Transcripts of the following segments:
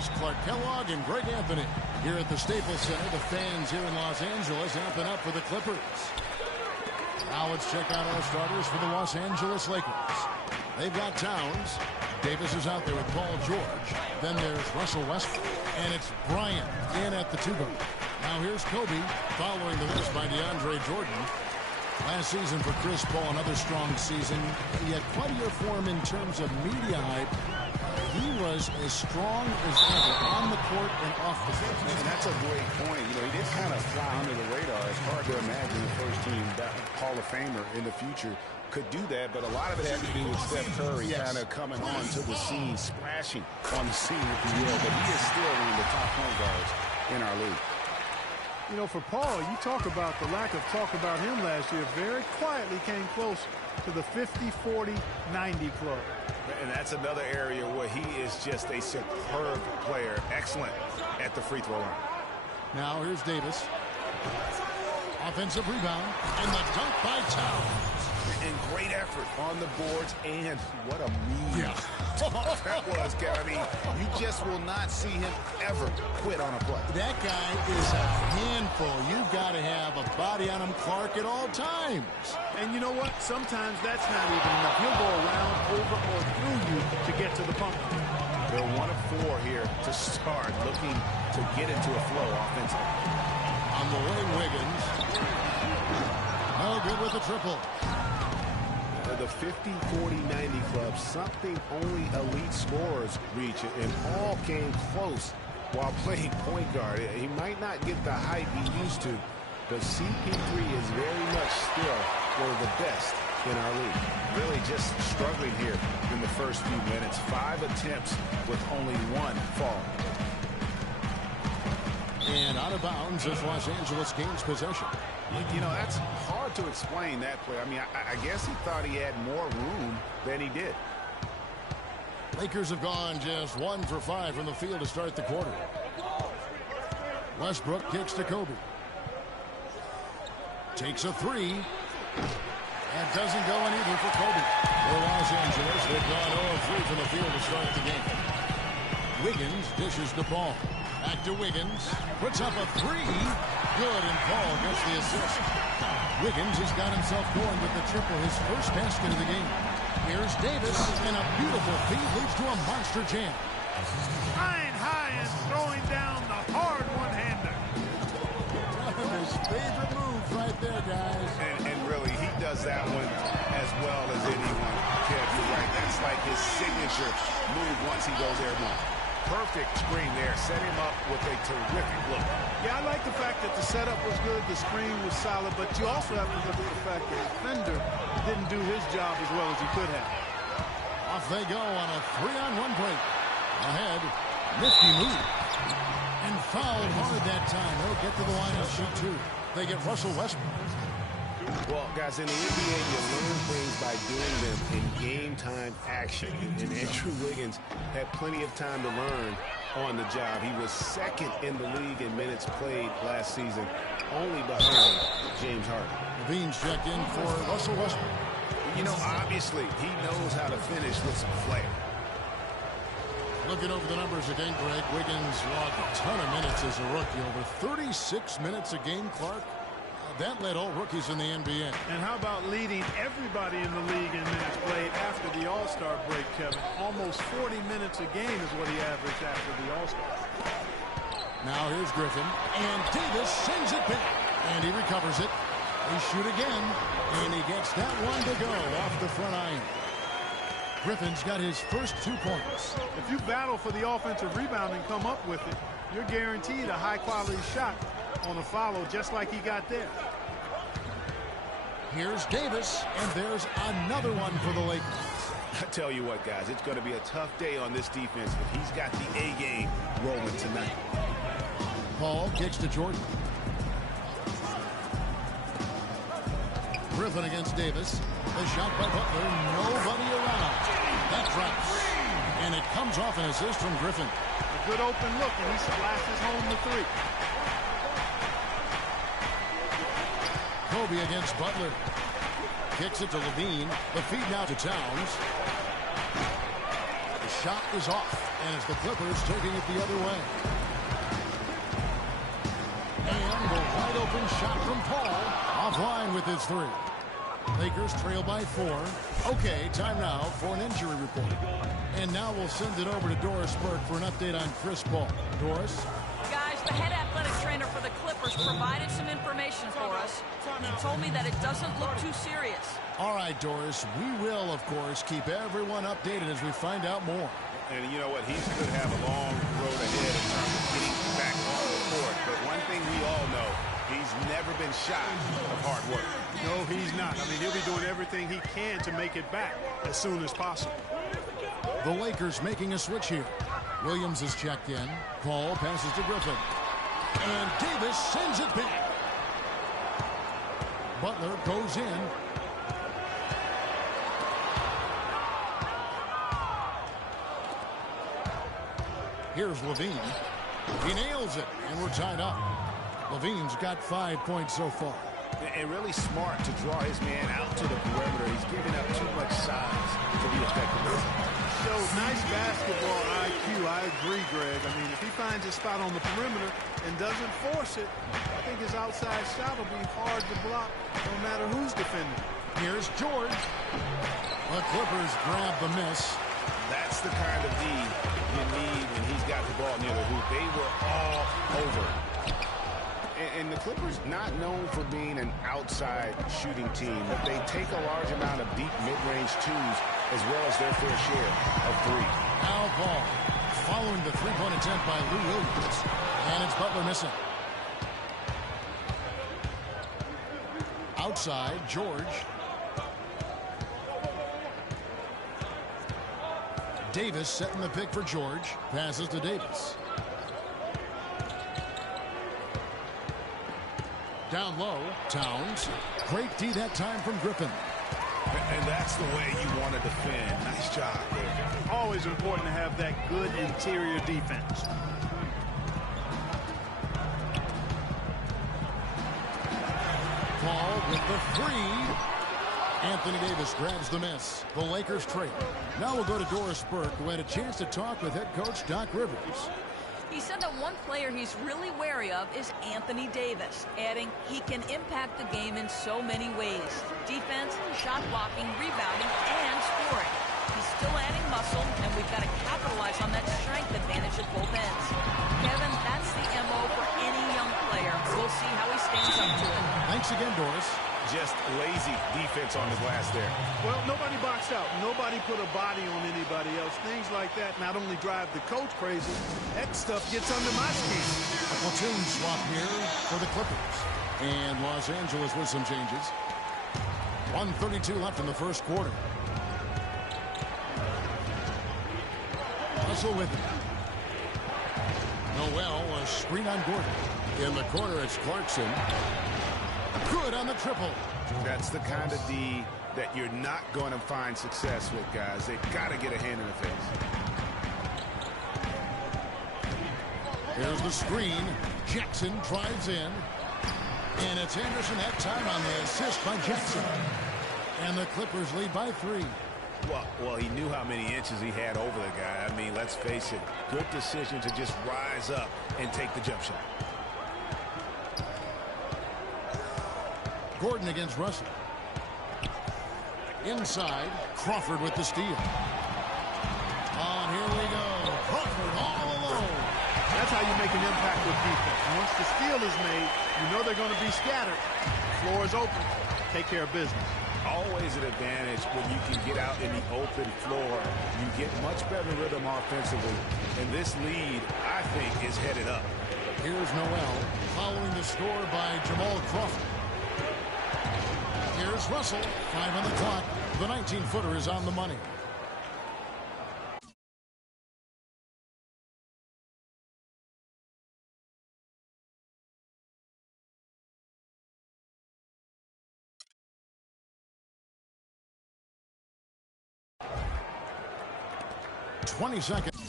Davies, Clark Kellogg, and Greg Anthony. Here at the Staples Center, the fans here in Los Angeles amping up for the Clippers. Now let's check out our starters for the Los Angeles Lakers. They've got Towns. Davis is out there with Paul George. Then there's Russell Westbrook. And it's Bryant in at the 2 guard. Now here's Kobe following the miss by DeAndre Jordan. Last season for Chris Paul, another strong season. He had plenty of form in terms of media hype. He was as strong as ever on the court and off the court. And that's a great point. You know, he did kind of fly under the radar. It's hard to imagine the first-team Hall of Famer in the future could do that, but a lot of it had to do with Steph Curry kind of coming onto the scene, splashing on the scene, if you will. But he is still one of the top point guards in our league. You know, for Paul, you talk about the lack of talk about him last year. Very quietly came close to the 50-40-90 club. And that's another area where he is just a superb player. Excellent at the free throw line. Now here's Davis. Offensive rebound. And the dunk by Towns. And great effort on the boards. And what a mean that was, Kevin. I mean, you just will not see him ever quit on a play. That guy is a handful. You've got to have a body on him, Clark, at all times. And you know what? Sometimes that's not even enough. He'll go around, over, or through you to get to the pump. They're 1 of 4 here to start, looking to get into a flow offensively. On the wing, Wiggins. No good with the triple. The 50-40-90 club, something only elite scorers reach, and all came close while playing point guard. He might not get the height he used to, but CP3 is very much still one of the best in our league. Really just struggling here in the first few minutes. 5 attempts with only 1 fall. And out of bounds as Los Angeles gains possession. You know, that's hard to explain that play. I mean, I guess he thought he had more room than he did. Lakers have gone just 1 for 5 from the field to start the quarter. Westbrook kicks to Kobe. Takes a 3. And doesn't go in either for Kobe. For Los Angeles, they've gone 0 of 3 from the field to start the game. Wiggins dishes the ball. Back to Wiggins. Puts up a 3. Good, and Paul gets the assist. Wiggins has got himself going with the triple, his first basket of the game. Here's Davis, and a beautiful feed leads to a monster jam. Flying high and throwing down the hard one-hander. One of his favorite moves right there, guys. And really, he does that one as well as anyone. Kev, you're right. That's like his signature move once he goes airborne. Perfect screen there. Set him up with a terrific look. Yeah, I like the fact that the setup was good, the screen was solid, but you also have to look at the fact that Fender didn't do his job as well as he could have. Off they go on a 3-on-1 break. Ahead, nifty move. And fouled hard that time. They'll get to the line and shoot 2. They get Russell Westbrook. Well, guys, in the NBA, you learn things by doing them in game-time action. And Andrew Wiggins had plenty of time to learn on the job. He was second in the league in minutes played last season, only behind James Harden. Levine's checked in for Russell Westbrook. You know, obviously, he knows how to finish with some flair. Looking over the numbers again, Greg, Wiggins logged a ton of minutes as a rookie. Over 36 minutes a game, Clark. That led all rookies in the NBA. And how about leading everybody in the league in minutes played after the All-Star break, Kevin? Almost 40 minutes a game is what he averaged after the All-Star. Now here's Griffin. And Davis sends it back. And he recovers it. They shoot again. And he gets that one to go off the front iron. Griffin's got his first 2 points. If you battle for the offensive rebound and come up with it, you're guaranteed a high-quality shot on a follow just like he got there. Here's Davis, and there's another one for the Lakers. I tell you what, guys, it's going to be a tough day on this defense, but he's got the A game rolling tonight. Paul kicks to Jordan. Griffin against Davis. The shot by Butler, nobody around. That drops. And it comes off an assist from Griffin. A good open look, and he splashes home the 3. Kobe against Butler. Kicks it to Levine. The feed now to Towns. The shot is off. And it's the Clippers taking it the other way. And the wide open shot from Paul. Offline with his three. Lakers trail by 4. Okay, time now for an injury report. And now we'll send it over to Doris Burke for an update on Chris Paul. Doris? Guys, the head athletic trainer for the Clippers provided some information for us. He told me that it doesn't look too serious. All right, Doris. We will, of course, keep everyone updated as we find out more. And you know what? He could have a long road ahead in terms of getting back on the court. But one thing we all know, he's never been shy of hard work. No, he's not. I mean, he'll be doing everything he can to make it back as soon as possible. The Lakers making a switch here. Williams is checked in. Paul passes to Griffin. And Davis sends it back. Butler goes in. Here's Levine. He nails it, and we're tied up. Levine's got 5 points so far. And really smart to draw his man out to the perimeter. He's giving up too much size to be effective. Shows nice basketball IQ. I agree, Greg. I mean, if he finds a spot on the perimeter and doesn't force it, I think his outside shot will be hard to block no matter who's defending. Here's George. The Clippers grab the miss. That's the kind of D you need when he's got the ball near the hoop. They were all over. And the Clippers not known for being an outside shooting team, but they take a large amount of deep mid-range twos as well as their fair share of three. Foul ball following the three-point attempt by Lou Williams. And it's Butler missing. Outside, George. Davis setting the pick for George. Passes to Davis. Down low, Towns. Great D that time from Griffin. And that's the way you want to defend. Nice job there. Always important to have that good interior defense. Paul with the three. Anthony Davis grabs the miss. The Lakers trail. Now we'll go to Doris Burke, who had a chance to talk with head coach Doc Rivers. He said that one player he's really wary of is Anthony Davis, adding he can impact the game in so many ways. Defense, shot blocking, rebounding, and scoring. He's still adding muscle, and we've got to capitalize on that strength advantage at both ends. Kevin, that's the MO for any young player. We'll see how he stands up to it. Thanks again, Doris. Just lazy defense on the glass there. Well, nobody boxed out. Nobody put a body on anybody else. Things like that not only drive the coach crazy, that stuff gets under my skin. A platoon swap here for the Clippers. And Los Angeles with some changes. 1:32 left in the first quarter. Russell with it. Noel, a screen on Gordon. In the corner, it's Clarkson. Good on the triple. That's the kind of D that you're not going to find success with, guys. They've got to get a hand in the face. Here's the screen. Jackson drives in. And it's Anderson that time on the assist by Jackson. And the Clippers lead by 3. Well, he knew how many inches he had over the guy. I mean, let's face it. Good decision to just rise up and take the jump shot. Gordon against Russell. Inside, Crawford with the steal. Here we go. Crawford all alone. That's how you make an impact with defense. Once the steal is made, you know they're going to be scattered. Floor is open. Take care of business. Always an advantage when you can get out in the open floor. You get much better rhythm offensively. And this lead, I think, is headed up. Here's Noel following the score by Jamal Crawford. Here's Russell. 5 on the clock. The 19-footer is on the money. .20.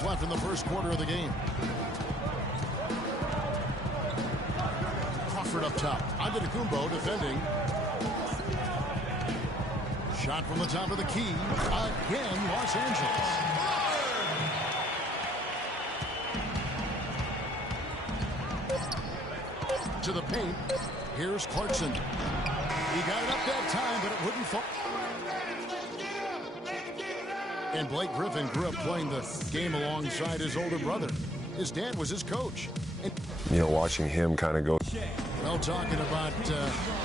left in the first quarter of the game. Crawford up top. Antetokounmpo defending. Shot from the top of the key. Again, Los Angeles. To the paint. Here's Clarkson. He got it up that time, but it wouldn't fall. And Blake Griffin grew up playing the game alongside his older brother. His dad was his coach. And watching him kind of go. well, talking about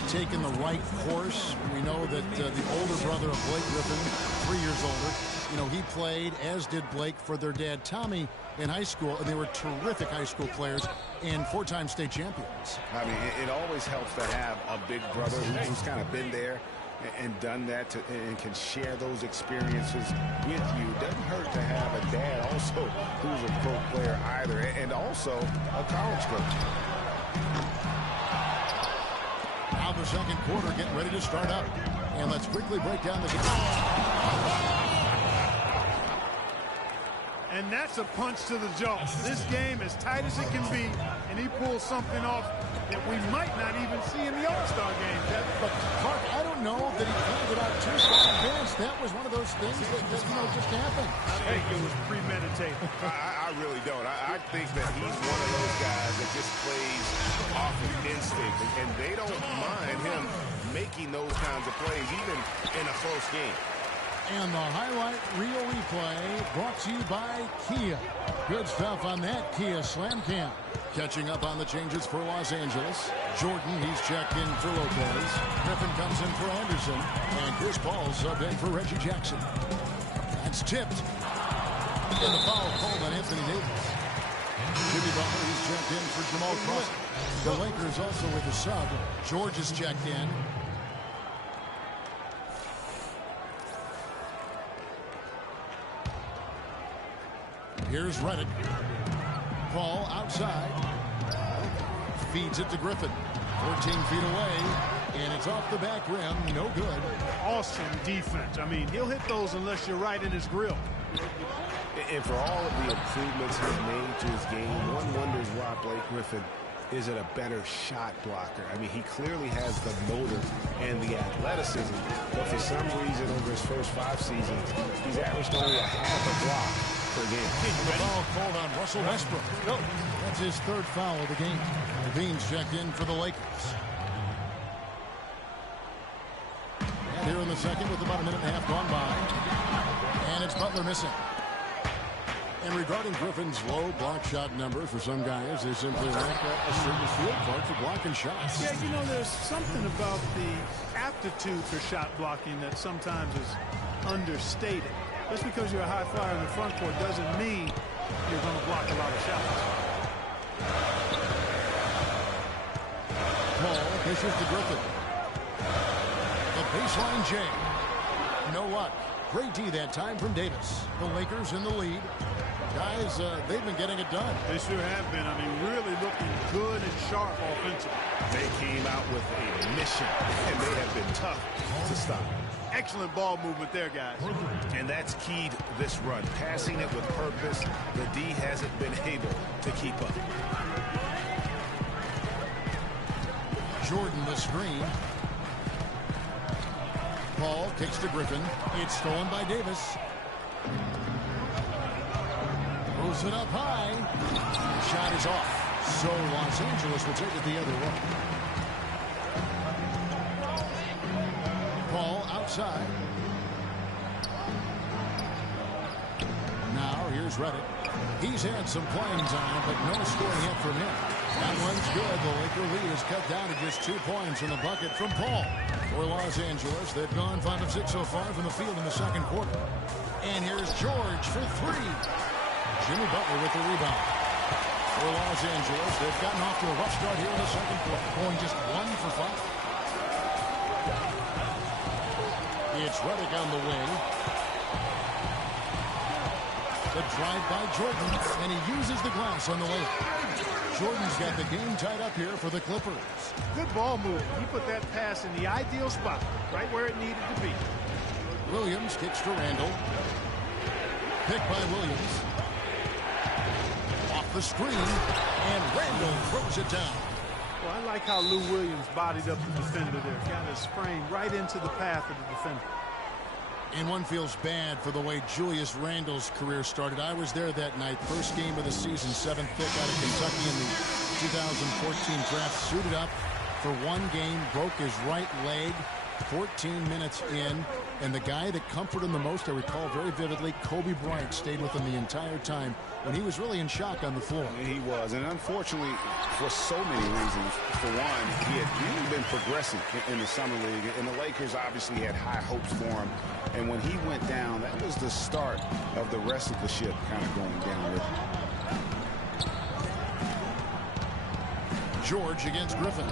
taking the right course, we know that the older brother of Blake Griffin, 3 years older, he played, as did Blake, for their dad, Tommy, in high school, and they were terrific high school players and 4-time state champions. I mean, it always helps to have a big brother who's kind of been there and done that and can share those experiences with you. Doesn't hurt to have a dad also who's a pro player either, and also a college coach. Now the second quarter getting ready to start up. And let's quickly break down the game. And that's a punch to the jaw. This game as tight as it can be, and he pulls something off that we might not even see in the All-Star game. But Clark, I don't know that he planned it out too far in advance. That was one of those things that just happened. I think it was premeditated. I really don't. I think that he's one of those guys that just plays off of instinct, and they don't mind him making those kinds of plays, even in a close game. And the highlight reel replay brought to you by Kia. Good stuff on that Kia Slam Cam. Catching up on the changes for Los Angeles. Jordan, he's checked in for Lopez. Griffin comes in for Anderson. And Chris Paul subbed in for Reggie Jackson. That's tipped. And the foul called on Anthony Davis. Jimmy Butler, he's checked in for Jamal Crawford. The Lakers also with a sub. George is checked in. Here's Redick. Paul outside. Feeds it to Griffin. 14 feet away. And it's off the back rim. No good. Awesome defense. I mean, he'll hit those unless you're right in his grill. And for all of the improvements he's made to his game, one wonders why Blake Griffin isn't a better shot blocker. I mean, he clearly has the motor and the athleticism, but for some reason over his first 5 seasons, he's averaged only a half a block per game. The foul called on Russell Westbrook. That's his 3rd foul of the game. Levine's checked in for the Lakers. And here in the second with about a minute and a half gone by. And it's Butler missing. And regarding Griffin's low block shot number, for some guys, they simply lack a certain field card for blocking shots. Yeah, there's something about the aptitude for shot blocking that sometimes is understated. Just because you're a high flyer in the front court doesn't mean you're going to block a lot of shots. Paul pitches to Griffin. The baseline J. No luck. Great D that time from Davis. The Lakers in the lead. Guys, they've been getting it done. They sure have been. I mean, really looking good and sharp offensively. They came out with a mission, and they have been tough to stop. Excellent ball movement there, guys. And that's keyed this run. Passing it with purpose. The D hasn't been able to keep up. Jordan the screen. Paul kicks to Griffin. It's stolen by Davis. Throws it up high. The shot is off. So Los Angeles will take it the other way. Paul outside. Now here's Redick. He's had some playing time, but no scoring yet from him. That one's good. The Laker lead is cut down to just 2 points in the bucket from Paul. For Los Angeles, they've gone 5 of 6 so far from the field in the second quarter. And here's George for 3. Jimmy Butler with the rebound. For Los Angeles, they've gotten off to a rough start here in the second quarter, going just 1 for 5. It's Redick on the wing. The drive by Jordan, and he uses the glass on the way. Jordan's got the game tied up here for the Clippers. Good ball move. He put that pass in the ideal spot, right where it needed to be. Williams kicks to Randall. Picked by Williams. the screen, and Randall throws it down. Well, I like how Lou Williams bodied up the defender there. Got his frame right into the path of the defender. And one feels bad for the way Julius Randle's career started. I was there that night. First game of the season, 7th pick out of Kentucky in the 2014 draft. Suited up for one game, broke his right leg 14 minutes in. And the guy that comforted him the most, I recall very vividly, Kobe Bryant stayed with him the entire time when he was really in shock on the floor. He was, and unfortunately, for so many reasons. For one, he had really been progressing in the Summer League, and the Lakers obviously had high hopes for him. And when he went down, that was the start of the rest of the ship kind of going down with him. George against Griffin.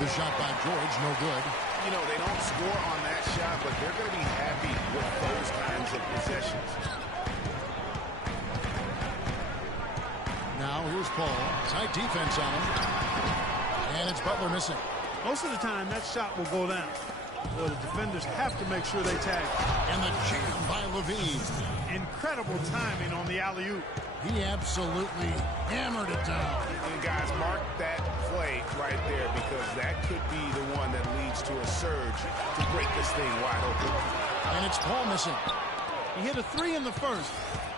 The shot by George, no good. You know, they don't score on that shot, but they're going to be happy with those kinds of possessions. Now here's Paul. Tight defense on him. And it's Butler missing. Most of the time, that shot will go down. Well, the defenders have to make sure they tag. And the jam by Levine. Incredible timing on the alley-oop. He absolutely hammered it down. And guys, mark that play right there, because that could be the one that leads to a surge to break this thing wide open. And it's Paul missing. He hit a 3 in the first,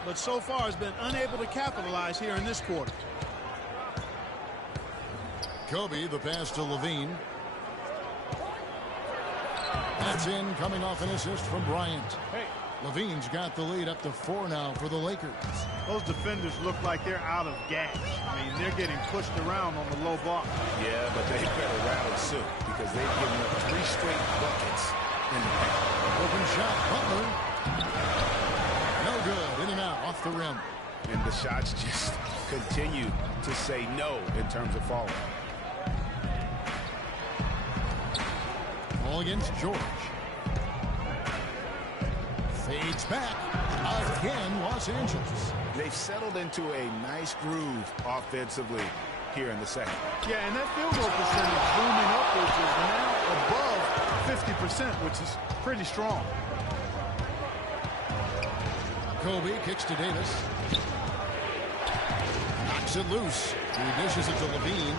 but so far has been unable to capitalize here in this quarter. Kobe, the pass to Levine. That's in, coming off an assist from Bryant. Levine's got the lead up to 4 now for the Lakers. Those defenders look like they're out of gas. I mean, they're getting pushed around on the low block. Yeah, but they better rally soon, because they've given up 3 straight buckets in the paint. Open shot, Butler. No good, in and out, off the rim. And the shots just continue to say no in terms of falling. Ball against George. Fades back. Again, Los Angeles. They've settled into a nice groove offensively here in the second. Yeah, and that field goal percentage booming upwards is now above 50%, which is pretty strong. Kobe kicks to Davis. Knocks it loose. He dishes it to Levine.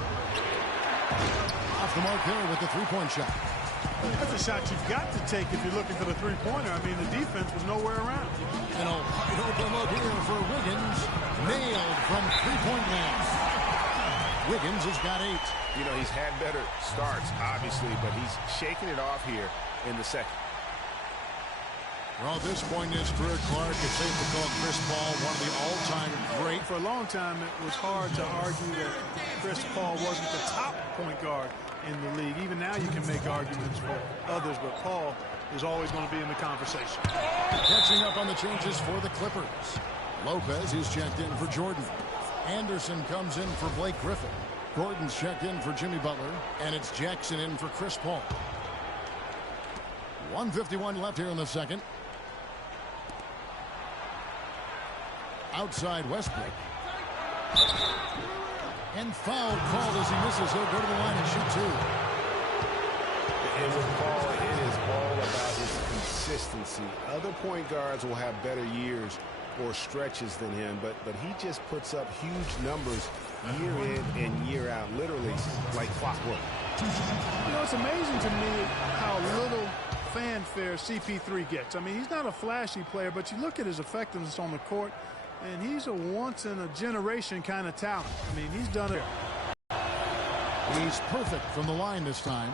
Off the mark there with the three-point shot. That's a shot you've got to take if you're looking for the three-pointer. I mean, the defense was nowhere around. And a wide open look here for Wiggins. Nailed from three-point land. Wiggins has got 8. You know, he's had better starts, obviously, but he's shaking it off here in the second. Well, at this point in his career, Clark, it's safe to call Chris Paul one of the all-time great. For a long time, it was hard to argue that Chris Paul wasn't the top point guard in the league. Even now you can make arguments for others, but Paul is always going to be in the conversation. Catching up on the changes for the Clippers. Lopez is checked in for Jordan. Anderson comes in for Blake Griffin. Gordon's checked in for Jimmy Butler. And it's Jackson in for Chris Paul. 1:51 left here in the second. Outside Westbrook. And foul called as he misses. He'll go to the line and shoot 2. And with Paul, it is all about his consistency. Other point guards will have better years or stretches than him, but he just puts up huge numbers year in and year out, literally like clockwork. You know, it's amazing to me how little fanfare CP3 gets. I mean, he's not a flashy player, but you look at his effectiveness on the court, and he's a once-in-a-generation kind of talent. I mean, he's done it. He's perfect from the line this time.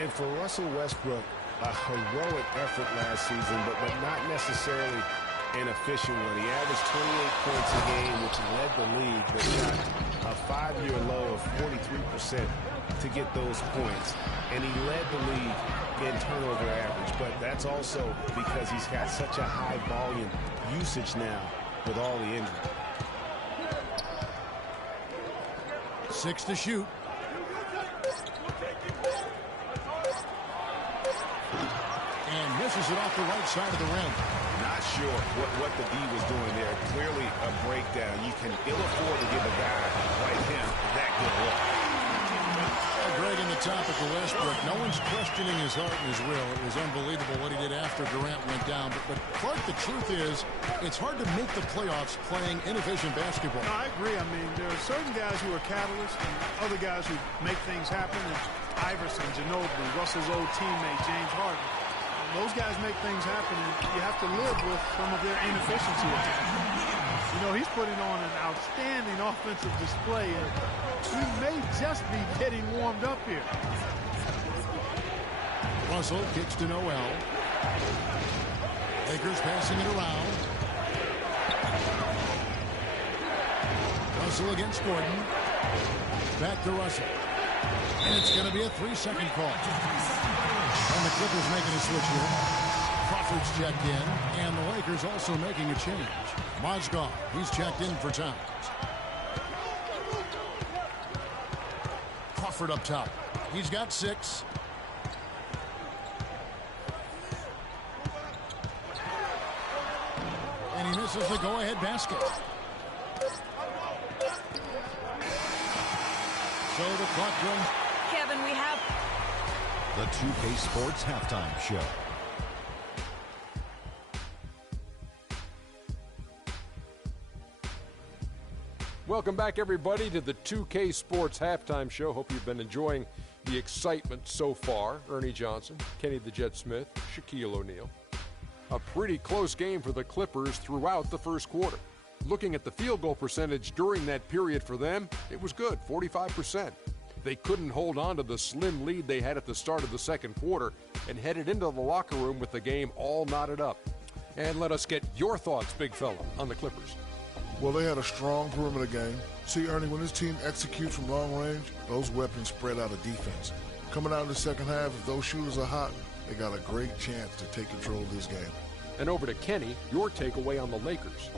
And for Russell Westbrook, a heroic effort last season, but not necessarily an efficient one. He averaged 28 points a game, which led the league, but shot a 5-year low of 43% to get those points. And he led the league in turnover average, but that's also because he's got such a high volume usage now with all the injury. 6 to shoot. And misses it off the right side of the rim. Not sure what the D was doing there. Clearly a breakdown. You can ill afford to give a guy like him that good look. A Greg, in the topic of Westbrook, no one's questioning his heart and his will. It was unbelievable what he did after Durant went down. But Clark, the truth is, it's hard to make the playoffs playing inefficient basketball. No, I agree. I mean, there are certain guys who are catalysts and other guys who make things happen. And Iverson, Ginobili, Russell's old teammate, James Harden. Those guys make things happen, and you have to live with some of their inefficiency. You know, he's putting on an outstanding offensive display, and he may just be getting warmed up here. Russell kicks to Noel. Lakers passing it around. Russell against Gordon. Back to Russell. And it's going to be a 3-second call. And the Clippers making a switch here. Crawford's checked in, and the Lakers also making a change. Mozgov, he's checked in for Towns. Crawford up top. He's got 6. And he misses the go-ahead basket. So the clock runs. Kevin, we have The 2K Sports Halftime Show. Welcome back, everybody, to the 2K Sports Halftime Show. Hope you've been enjoying the excitement so far. Ernie Johnson, Kenny the Jet Smith, Shaquille O'Neal. A pretty close game for the Clippers throughout the first quarter. Looking at the field goal percentage during that period for them, it was good, 45%. They couldn't hold on to the slim lead they had at the start of the second quarter and headed into the locker room with the game all knotted up. And let us get your thoughts, big fella, on the Clippers. Well, they had a strong perimeter game. See, Ernie, when this team executes from long range, those weapons spread out of defense. Coming out in the second half, if those shooters are hot, they got a great chance to take control of this game. And over to Kenny, your takeaway on the Lakers.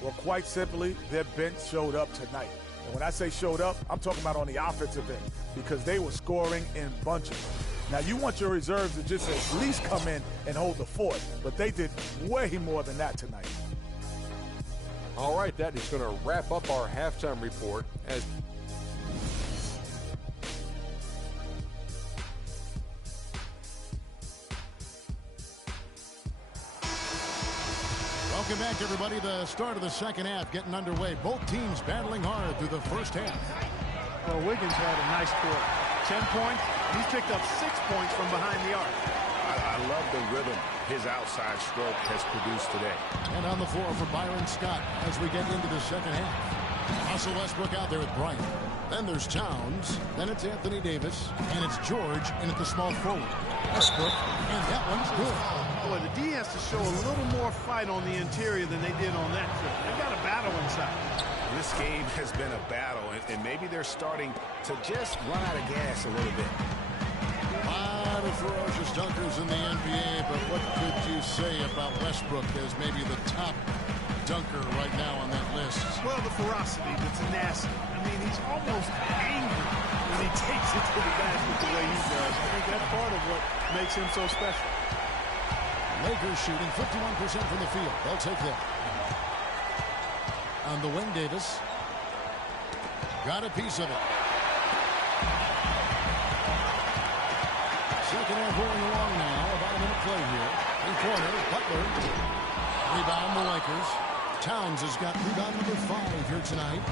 Well, quite simply, their bench showed up tonight. And when I say showed up, I'm talking about on the offensive end, because they were scoring in bunches. Now, you want your reserves to just at least come in and hold the fort, but they did way more than that tonight. All right, that is going to wrap up our halftime report. As Welcome back, everybody. The start of the second half getting underway. Both teams battling hard through the first half. Well, Wiggins had a nice quarter. 10 points. He's picked up 6 points from behind the arc. I love the rhythm his outside stroke has produced today. And on the floor for Byron Scott as we get into the second half. Russell Westbrook out there with Bryant. Then there's Towns. Then it's Anthony Davis. And it's George in at the small forward. Westbrook. And that one's good. Boy, the D has to show a little more fight on the interior than they did on that trip. They've got a battle inside. This game has been a battle, and maybe they're starting to just run out of gas a little bit. A lot of ferocious dunkers in the NBA, but what could you say about Westbrook as maybe the top dunker right now on that list? Well, the ferocity, the tenacity. I mean, he's almost angry when he takes it to the basket the way he does. I think that's part of what makes him so special. Lakers shooting 51% from the field. They'll take that. On the wing, Davis. Got a piece of it. Second half rolling along now. About a minute play here. In corner, Butler. Rebound the Lakers. Towns has got rebound number 5 here tonight.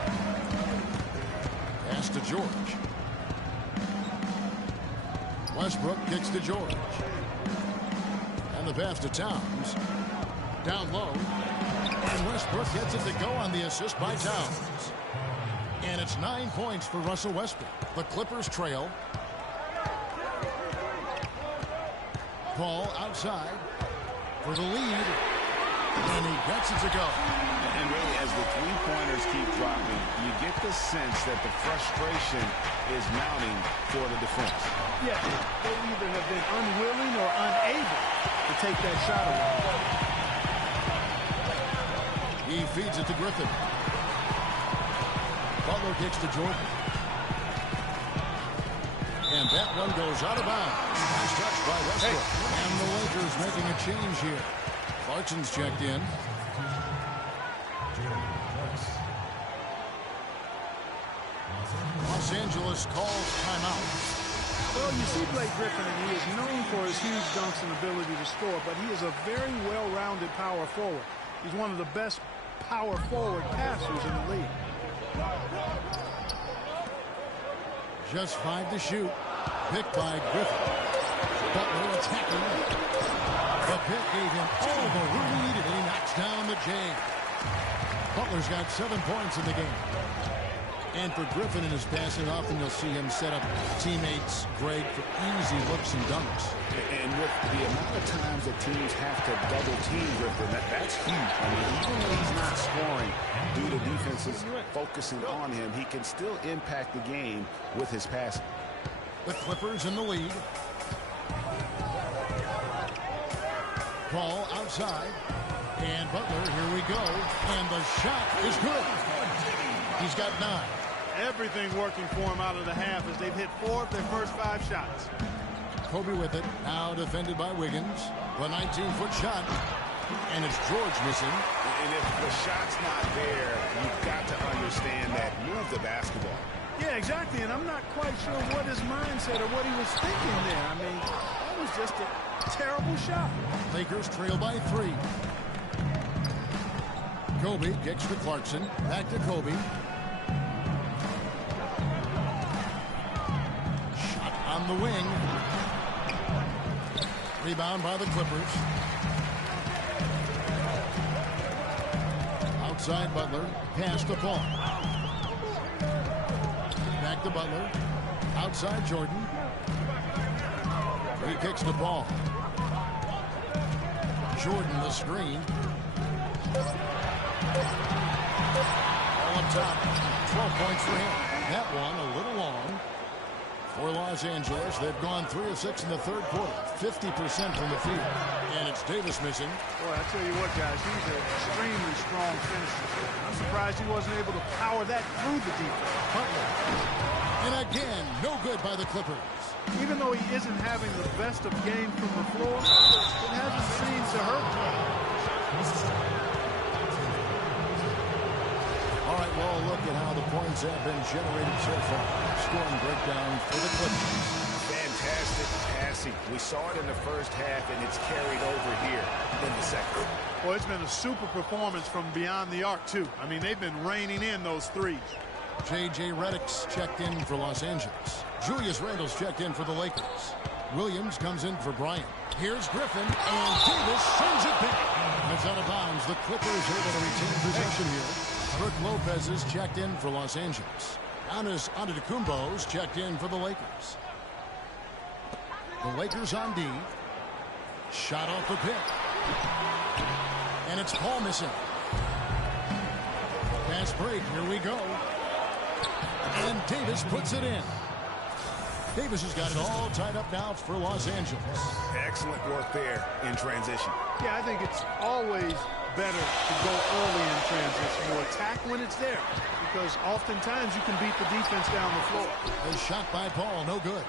Pass to George. Westbrook kicks to George. And the pass to Towns. Down low. And Westbrook gets it to go on the assist by Towns. And it's 9 points for Russell Westbrook. The Clippers trail. Paul outside for the lead. And he gets it to go. And really, as the three-pointers keep dropping, you get the sense that the frustration is mounting for the defense. Yeah, they either have been unwilling or unable to take that shot away. He feeds it to Griffin. Butler kicks to Jordan. And that one goes out of bounds. Nice touch by Westbrook. And the Lakers making a change here. Clarkson's checked in. Los Angeles calls timeout. Well, you see Blake Griffin, and he is known for his huge dunks and ability to score, but he is a very well-rounded power forward. He's one of the best power forward passers in the league. Just 5 to shoot. Picked by Griffin. Butler attacking. The pick gave him all the room he needed, and he knocks down the jam. Butler's got 7 points in the game. And for Griffin in his passing, often you'll see him set up teammates, Greg, for easy looks and dunks. And with the amount of times that teams have to double team Griffin, that's huge. I mean, even when he's not scoring due to defenses focusing on him, he can still impact the game with his passing. The Clippers in the lead. Ball outside. And Butler, here we go. And the shot is good. He's got 9. Everything working for him out of the half as they've hit 4 of their first 5 shots. Kobe with it. Now defended by Wiggins. The 19-foot shot. And it's George missing. And if the shot's not there, you've got to understand that move the basketball. Yeah, exactly. And I'm not quite sure what his mindset or what he was thinking there. I mean, that was just a terrible shot. Lakers trail by 3. Kobe kicks to Clarkson. Back to Kobe. Shot on the wing. Rebound by the Clippers. Outside Butler. Pass to Paul. Back to Butler. Outside Jordan. He kicks the ball. Jordan the screen. All up top. 12 points for him. That one a little long for Los Angeles. They've gone 3 of 6 in the third quarter. 50% from the field. And it's Davis missing. Boy, I tell you what, guys, he's an extremely strong finisher. I'm surprised he wasn't able to power that through the defense. Butler. And again, no good by the Clippers. Even though he isn't having the best of games from the floor, it hasn't seemed to hurt him. All right, well, look at how the points have been generated so far. Scoring breakdown for the Clippers. Fantastic passing. We saw it in the first half, and it's carried over here in the second. Well, it's been a super performance from beyond the arc, too. I mean, they've been raining in those threes. J.J. Redick's checked in for Los Angeles. Julius Randle's checked in for the Lakers. Williams comes in for Bryant. Here's Griffin, and Davis sends it back. It's out of bounds. The Clippers able to retain possession here. Brook Lopez is checked in for Los Angeles. Giannis Antetokounmpo's checked in for the Lakers. The Lakers on D. Shot off the pick. And it's Paul missing. Pass break. Here we go. And Davis puts it in. Davis has got it all tied up now for Los Angeles. Excellent work there in transition. Yeah, I think it's always better to go early in transition or attack when it's there, because oftentimes you can beat the defense down the floor. A shot by Paul, no good.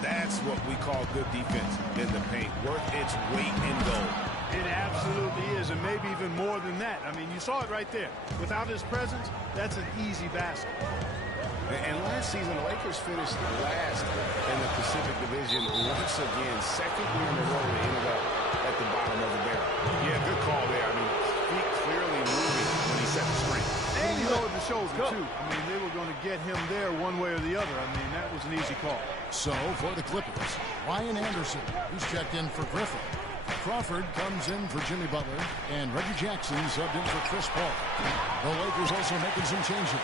That's what we call good defense in the paint. Worth its weight in gold. It absolutely is, and maybe even more than that. I mean, you saw it right there. Without his presence, that's an easy basket. And last season, the Lakers finished last in the Pacific Division once again. Second year in a row, they ended up at the bottom of the barrel. Yeah, good call there. I mean, feet clearly moving when he set the screen. And he lowered the shoulder, too. I mean, they were going to get him there one way or the other. I mean, that was an easy call. So, for the Clippers, Ryan Anderson, who's checked in for Griffin. Crawford comes in for Jimmy Butler, and Reggie Jackson subbed in for Chris Paul. The Lakers also making some changes.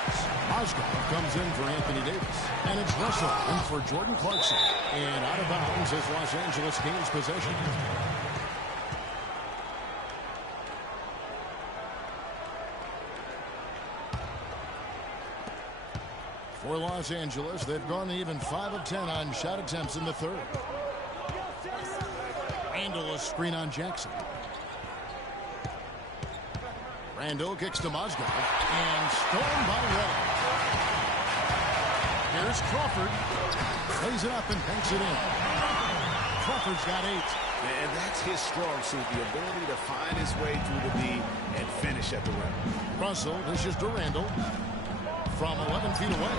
Mozgov comes in for Anthony Davis, and it's Russell in for Jordan Clarkson. And out of bounds as Los Angeles gains possession. For Los Angeles, they've gone even 5 of 10 on shot attempts in the third. Randle a screen on Jackson. Randle kicks to Mozgov and stolen by Redick. Here's Crawford. Plays it up and banks it in. Crawford's got 8. And that's his strong suit, the ability to find his way through the D and finish at the rim. Russell dishes to Randle from 11 feet away.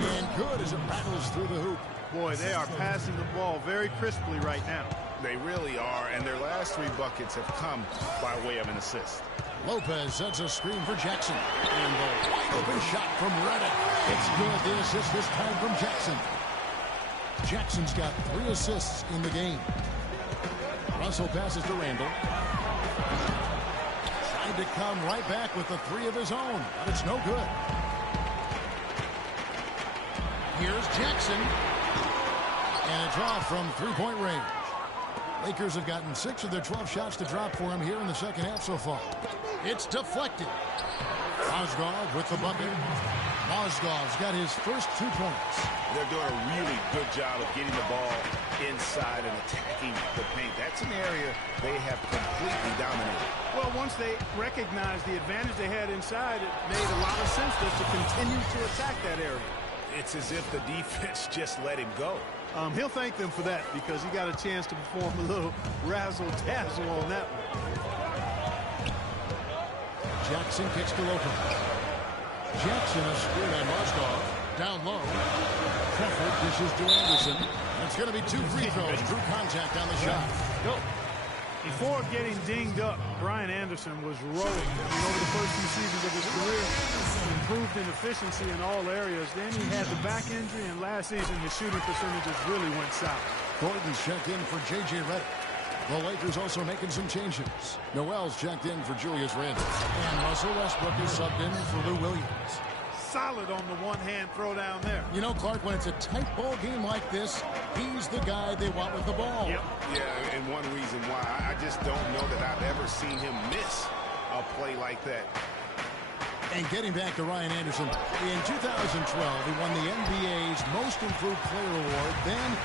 And good as it rattles through the hoop. Boy, they are passing the ball very crisply right now. They really are, and their last 3 buckets have come by way of an assist. Lopez sets a screen for Jackson. And the wide open shot from Redick. It's good. The assist this time from Jackson. Jackson's got 3 assists in the game. Russell passes to Randall. Trying to come right back with the 3 of his own, but it's no good. Here's Jackson. And a draw from 3-point range. Lakers have gotten 6 of their 12 shots to drop for him here in the second half so far. It's deflected. Mozgov with the bucket. Mozgov's got his first 2 points. They're doing a really good job of getting the ball inside and attacking the paint. That's an area they have completely dominated. Well, once they recognized the advantage they had inside, it made a lot of sense just to continue to attack that area. It's as if the defense just let him go. He'll thank them for that because he got a chance to perform a little razzle-dazzle on that one. Jackson kicks to Lopez. Jackson a screen on Mozgov. Down low. Crawford dishes to Anderson. It's going to be 2 free throws. Drew contact on the shot. Go. Before getting dinged up, Brian Anderson was rolling. Over the first few seasons of his career, improved in efficiency in all areas. Then he had the back injury, and last season his shooting percentages really went south. Gordon's checked in for J.J. Redick. The Lakers also making some changes. Noel's checked in for Julius Randle. And Russell Westbrook is subbed in for Lou Williams. Solid on the one-hand throw down there. You know, Clark, when it's a tight ball game like this, he's the guy they want with the ball. Yep. Yeah, and one reason why, I just don't know that I've ever seen him miss a play like that. And getting back to Ryan Anderson, in 2012, he won the NBA's Most Improved Player Award. Then,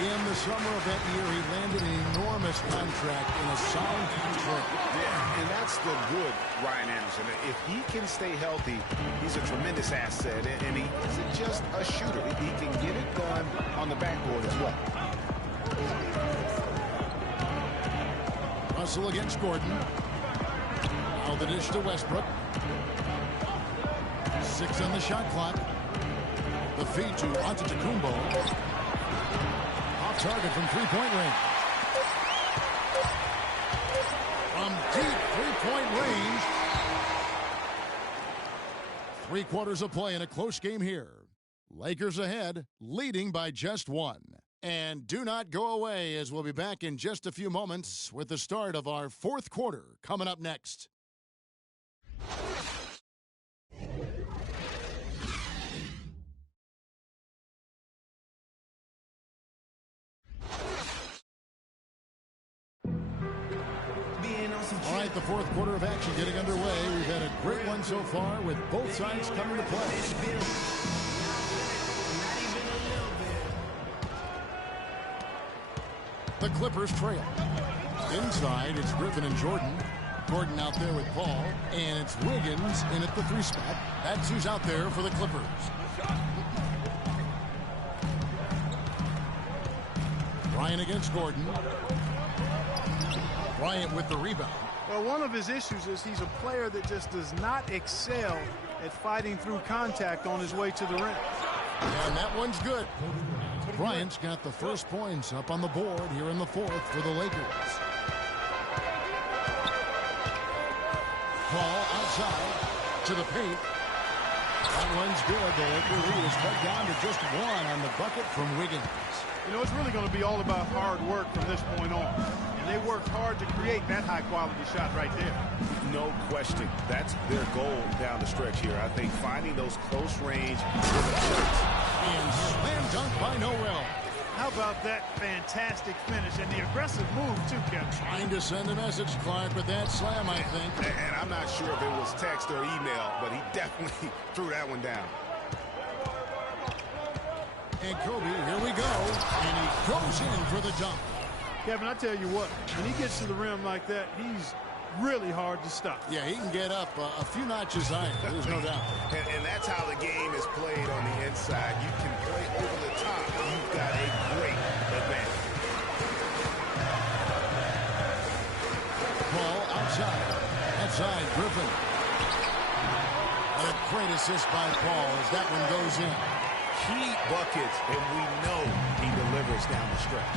in the summer of that year, he landed an enormous contract in a sound contract. Yeah, and that's the good Ryan Anderson. If he can stay healthy, he's a tremendous asset. And he isn't just a shooter. He can get it done on the backboard as well. Russell against Gordon. Now the dish to Westbrook. 6 on the shot clock. The feed to Antetokounmpo. Off target from 3-point range. From deep 3-point range. 3 quarters of play in a close game here. Lakers ahead, leading by just 1. And do not go away, as we'll be back in just a few moments with the start of our 4th quarter coming up next. All right, the 4th quarter of action getting underway. We've had a great one so far with both sides coming to play. The Clippers trail. Inside, it's Griffin and Jordan. Gordon out there with Paul. And it's Wiggins in at the 3 spot. That's who's out there for the Clippers. Bryant against Gordon. Bryant with the rebound. Well, one of his issues is he's a player that just does not excel at fighting through contact on his way to the rim. And that one's good. Bryant's got the first points up on the board here in the 4th for the Lakers. Paul outside to the paint. That one's good. The Lakers lead is cut down to just 1 on the bucket from Wiggins. You know, it's really going to be all about hard work from this point on. And they worked hard to create that high-quality shot right there. No question. That's their goal down the stretch here. I think finding those close-range shots. And slam dunk by Noel. How about that fantastic finish and the aggressive move, too, Kevin? Trying to send a message, Clark, with that slam, I think. And I'm not sure if it was text or email, but he definitely threw that one down. And Kobe, here we go. And he goes in for the dunk. Kevin, I tell you what, when he gets to the rim like that, he's really hard to stop. Yeah, he can get up a few notches higher, there's no doubt. And that's how the game is played on the inside. You can play over the top. You've got a great advantage. Paul outside. Outside, Griffin. And a great assist by Paul as that one goes in. key buckets, and we know he delivers down the stretch.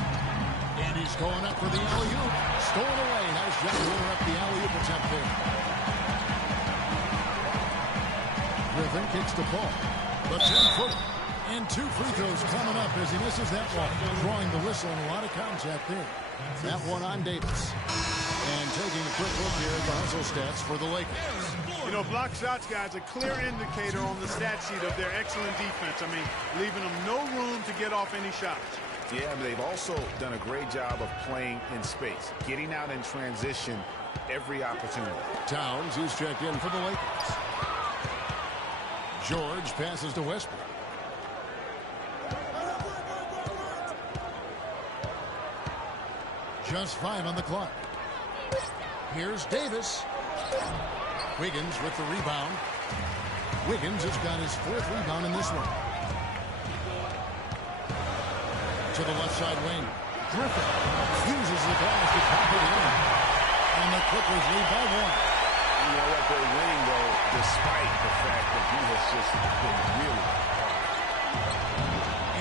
And he's going up for the alley-oop. Stolen away. Nice job rolling up the alley-oop attempt there. Griffin kicks the ball. The 10-footer. And 2 free throws coming up as he misses that one. Drawing the whistle and a lot of contact there. That one on Davis. And taking a quick look here at the hustle stats for the Lakers. You know, block shots, guys, a clear indicator on the stat sheet of their excellent defense. I mean, leaving them no room to get off any shots. Yeah, but they've also done a great job of playing in space, getting out in transition every opportunity. Towns, who's checked in for the Lakers. George passes to Westbrook. Just 5 on the clock. Here's Davis. Wiggins with the rebound. Wiggins has got his 4th rebound in this one. To the left side wing. Griffin uses the glass to pop it in. And the Clippers lead by 1. You know what? They're winning, though, despite the fact that he has just been really hard.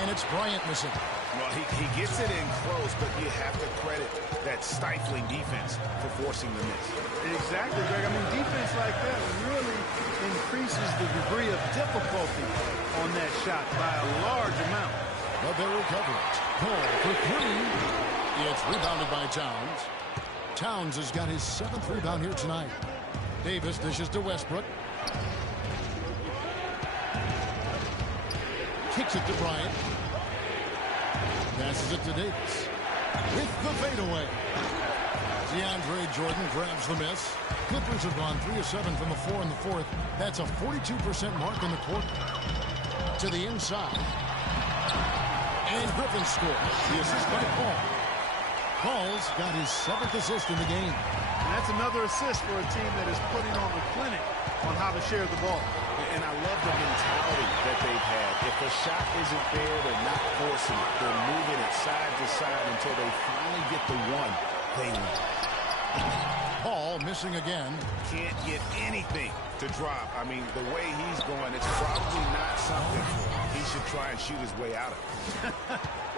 And it's Bryant missing. Well, he gets it in close, but you have to credit that stifling defense for forcing the miss. Exactly, Greg. I mean, defense like that really increases the degree of difficulty on that shot by a large amount. But they recover it. Cole for 3. It's rebounded by Towns. Towns has got his 7th rebound here tonight. Davis dishes to Westbrook. Kicks it to Bryant. Passes it to Davis. With the fadeaway. DeAndre Jordan grabs the miss. Clippers have gone 3 of 7 from the floor in the 4th. That's a 42% mark in the quarter. To the inside. And Griffin scores. The assist by Paul. Paul's got his 7th assist in the game. And that's another assist for a team that is putting on the clinic on how to share the ball. And I love the mentality that they've had. If a shot isn't there, they're not forcing it. They're moving it side to side until they finally get the one they want. Paul missing again. Can't get anything to drop. I mean, the way he's going, it's probably not something he should try and shoot his way out of.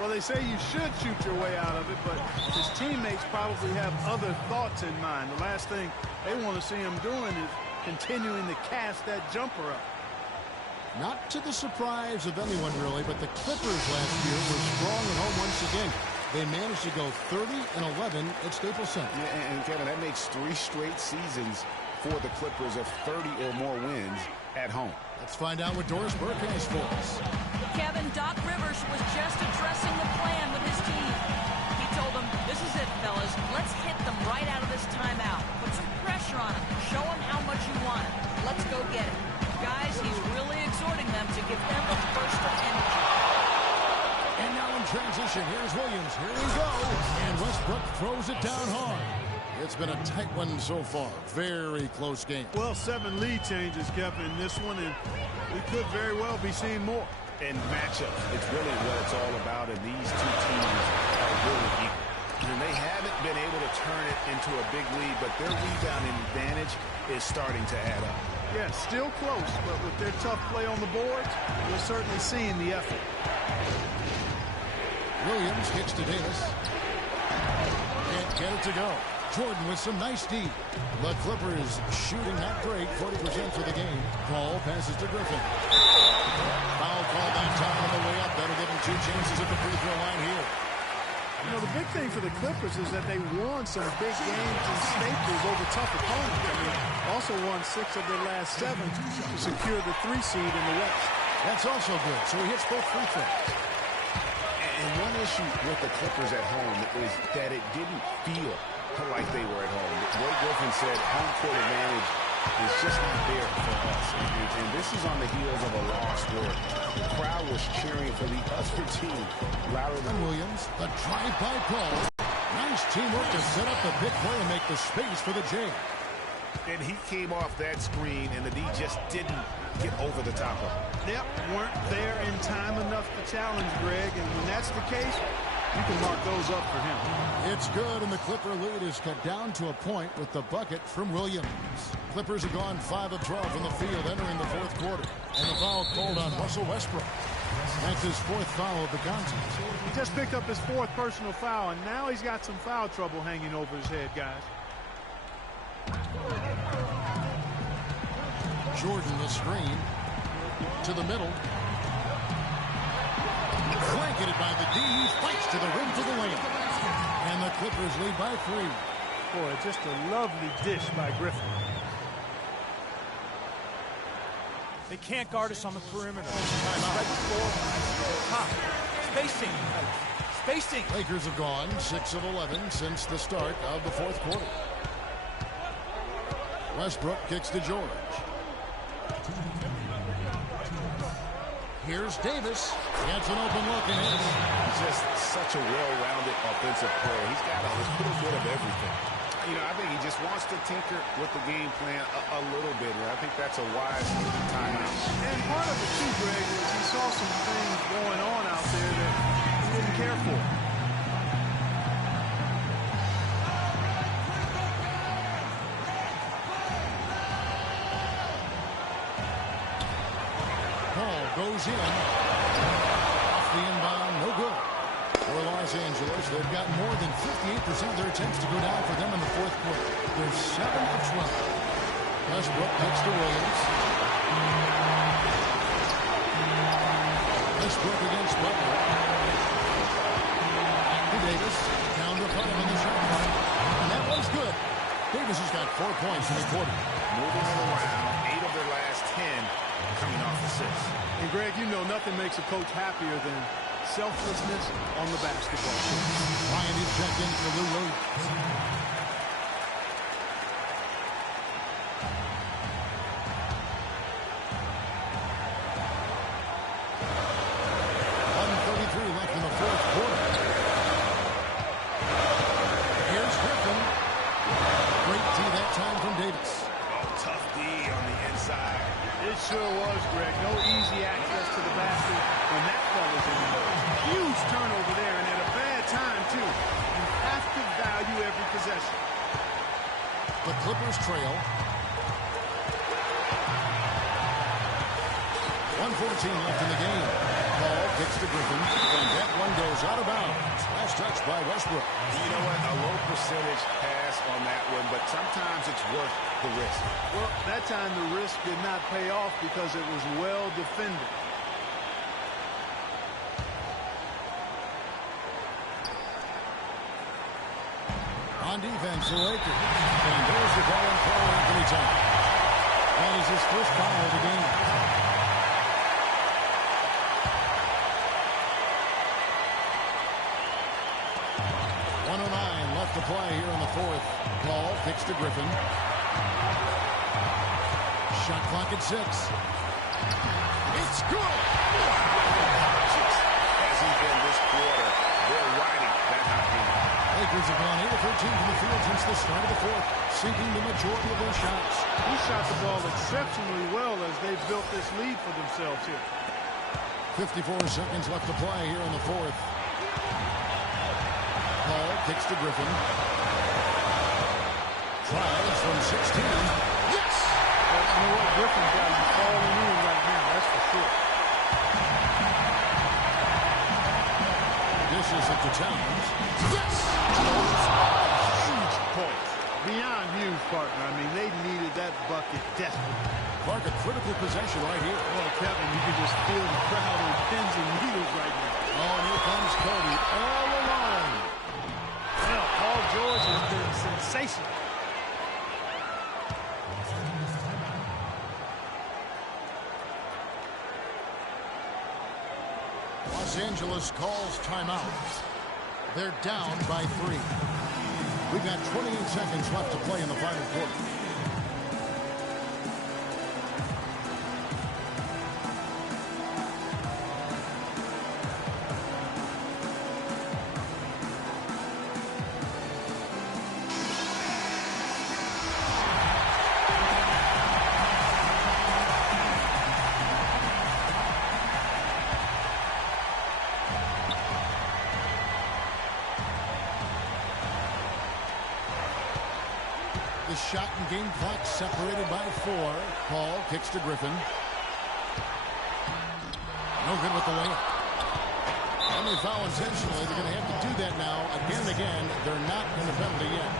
Well, they say you should shoot your way out of it, but his teammates probably have other thoughts in mind. The last thing they want to see him doing is continuing to cast that jumper up. Not to the surprise of anyone, really, but the Clippers last year were strong at home once again. They managed to go 30-11 at Staples Center. Yeah, and Kevin, that makes 3 straight seasons for the Clippers of 30 or more wins at home. Let's find out what Doris Burke has for us. Kevin, Doc Rivers was just addressing the plan with his team. He told them, this is it, fellas. Let's hit them right out of this timeout. Put some pressure on them. Show them how much you want it. Let's go get it. Guys, he's really exhorting them to give them a burst of energy. And now in transition, here's Williams. Here we go. And Westbrook throws it down hard. It's been a tight one so far. Very close game. Well, 7 lead changes, Kevin, in this one, and we could very well be seeing more. And matchup, it's really what it's all about, and these two teams are really equal. And they haven't been able to turn it into a big lead, but their rebounding advantage is starting to add up. Yeah, still close, but with their tough play on the boards, we're certainly seeing the effort. Williams kicks to Davis. Can't get it to go. Jordan with some nice D. The Clippers shooting not great, 40% for the game. Paul passes to Griffin. Foul call that time on the way up. That'll give him 2 chances at the free throw line here. You know, the big thing for the Clippers is that they won some big games in Staples over tough opponents. I mean, also won 6 of their last 7 to secure the 3 seed in the West. That's also good. So he hits both free throws. And one issue with the Clippers at home is that it didn't feel like they were at home. Blake Griffin said home court advantage is just not there for us. And this is on the heels of a loss where the crowd was cheering for the other team louder than Williams. The drive by Paul. Nice teamwork to set up the big play and make the space for the J. And he came off that screen, and the D just didn't get over the top of him. Yep, weren't there in time enough to challenge Greg, and when that's the case, you can mark those up for him. It's good, and the Clipper lead is cut down to a point with the bucket from Williams. Clippers have gone 5 of 12 from the field entering the 4th quarter. And the foul called on Russell Westbrook. That's his fourth foul of the contest. He just picked up his fourth personal foul, and now he's got some foul trouble hanging over his head, guys. Jordan the screen to the middle. Blanketed by the D. He fights to the rim for the layup. And the Clippers lead by 3. Boy, just a lovely dish by Griffin. They can't guard us on the perimeter. Spacing. Lakers have gone 6 of 11 since the start of the fourth quarter. Westbrook kicks to George. Here's Davis. Gets an open look and hits. Just such a well-rounded offensive player. He's got a little bit of everything. You know, I think he just wants to tinker with the game plan a little bit. And I think that's a wise timeout. And part of it, too, Greg, is he saw some things going on out there that he didn't care for. Paul goes in. Off the inbound, no good. For Los Angeles, they've got more than 58% of their attempts to go down for them in the fourth quarter. They're 7 of 12. Westbrook kicks to Williams. Westbrook against Butler. Back to Davis. Down to Putnam in the shot clock. And that one's good. Davis has got 4 points in the quarter. Moving it around, 8 of their last 10 coming off assists. And, Greg, you know nothing makes a coach happier than selflessness on the basketball court. Ryan is checked in for Lou Williams. Left in the fourth quarter. Here's Griffin. Great D that time from Davis. Oh, tough D on the inside. It sure was, Greg. No easy access to the basket when that fella's in there. Huge turnover there, and at a bad time, too. You have to value every possession. The Clippers trail. 1:14 left in the game. Paul kicks to Griffin, and that one goes out of bounds. Last touch by Westbrook. You know what? A low percentage pass on that one, but sometimes it's worth the risk. Well, that time the risk did not pay off because it was well defended. On defense, the Lakers. And there's the ball in for Anthony Towns. That is his first foul of the game. To play here in the fourth. Paul kicks to Griffin. Shot clock at 6. It's good! Hasn't been this quarter. They're riding that hot game. Lakers have gone 8 of 13 from the field since the start of the fourth, sinking the majority of their shots. He shot the ball exceptionally well as they've built this lead for themselves here. 54 seconds left to play here in the fourth. Paul kicks to Griffin. Tries from 16. Yes! Well, you know what? Griffin's got him falling in right now, that's for sure. Dishes it to Towns. Yes! Huge points. Beyond huge, partner. I mean, they needed that bucket desperately. Clark, a critical possession right here. Well, Kevin, you can just feel the crowd on pins and needles right now. Oh, and here comes Cody all alone. Well, Paul George has been sensational. Los Angeles calls timeout. They're down by 3. We've got 28 seconds left to play in the final quarter. The shot and game clock separated by 4. Paul kicks to Griffin. No good with the layup. And they foul intentionally. They're going to have to do that now again and again. They're not in the penalty yet.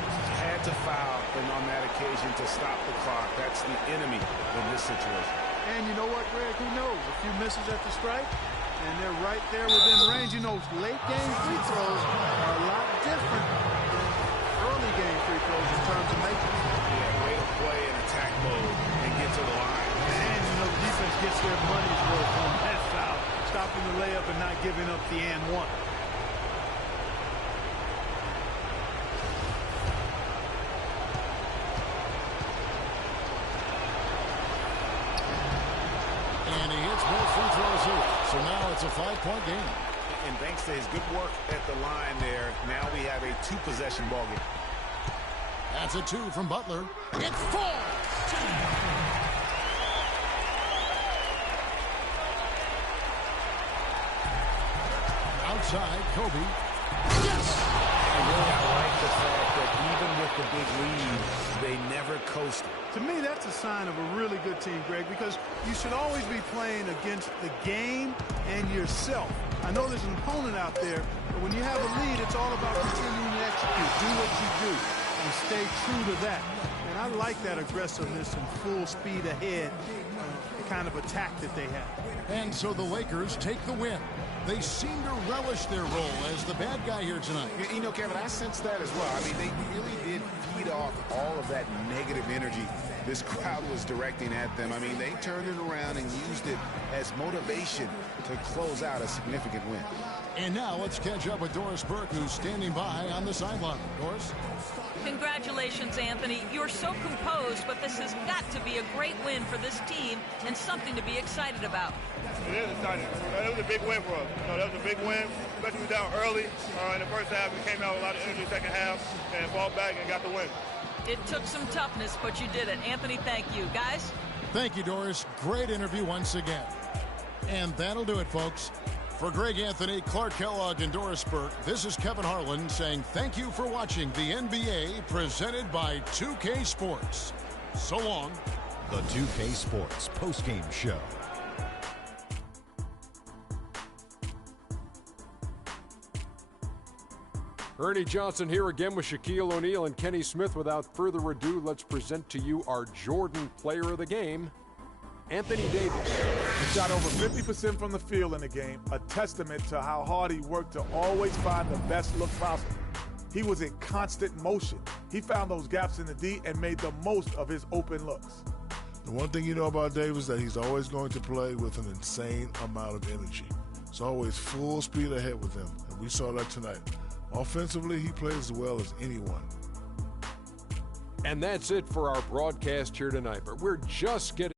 Had to foul on that occasion to stop the clock. That's the enemy in this situation. And you know what, Greg? Who knows? A few misses at the stripe, and they're right there within range. You know, late game free throws are a lot different than early game free throws in terms of making them. Yeah, way to play in attack mode and get to the line. And, you know, the defense gets their money's worth on that foul, stopping the layup and not giving up the and one. And he hits both free throws here. So now it's a 5-point game. And thanks to his good work at the line there, now we have a 2-possession ball game. That's a 2 from Butler. It falls. Outside, Kobe. Yes! I like the fact that even with the big lead, they never coasted. To me, that's a sign of a really good team, Greg, because you should always be playing against the game and yourself. I know there's an opponent out there, but when you have a lead, it's all about continuing to execute. Do what you do and stay true to that. And I like that aggressiveness and full speed ahead kind of attack that they have. And so the Lakers take the win. They seem to relish their role as the bad guy here tonight. You know, Kevin, I sense that as well. I mean, they really did feed off all of that negative energy this crowd was directing at them. I mean, they turned it around and used it as motivation to close out a significant win. And now let's catch up with Doris Burke, who's standing by on the sideline. Doris? Congratulations, Anthony. You're so composed, but this has got to be a great win for this team and something to be excited about. It is exciting. That was a big win for us. That was a big win, especially we were down early in the first half. We came out with a lot of energy second half and fought back and got the win. It took some toughness, but you did it. Anthony, thank you. Guys? Thank you, Doris. Great interview once again. And that'll do it, folks. For Greg Anthony, Clark Kellogg, and Doris Burke, this is Kevin Harlan saying thank you for watching the NBA presented by 2K Sports. So long. The 2K Sports postgame show. Ernie Johnson here again with Shaquille O'Neal and Kenny Smith. Without further ado, let's present to you our Jordan Player of the Game, Anthony Davis. He shot over 50% from the field in the game, a testament to how hard he worked to always find the best look possible. He was in constant motion. He found those gaps in the D and made the most of his open looks. The one thing you know about Davis is that he's always going to play with an insane amount of energy. It's always full speed ahead with him, and we saw that tonight. Offensively, he plays as well as anyone. And that's it for our broadcast here tonight, but we're just getting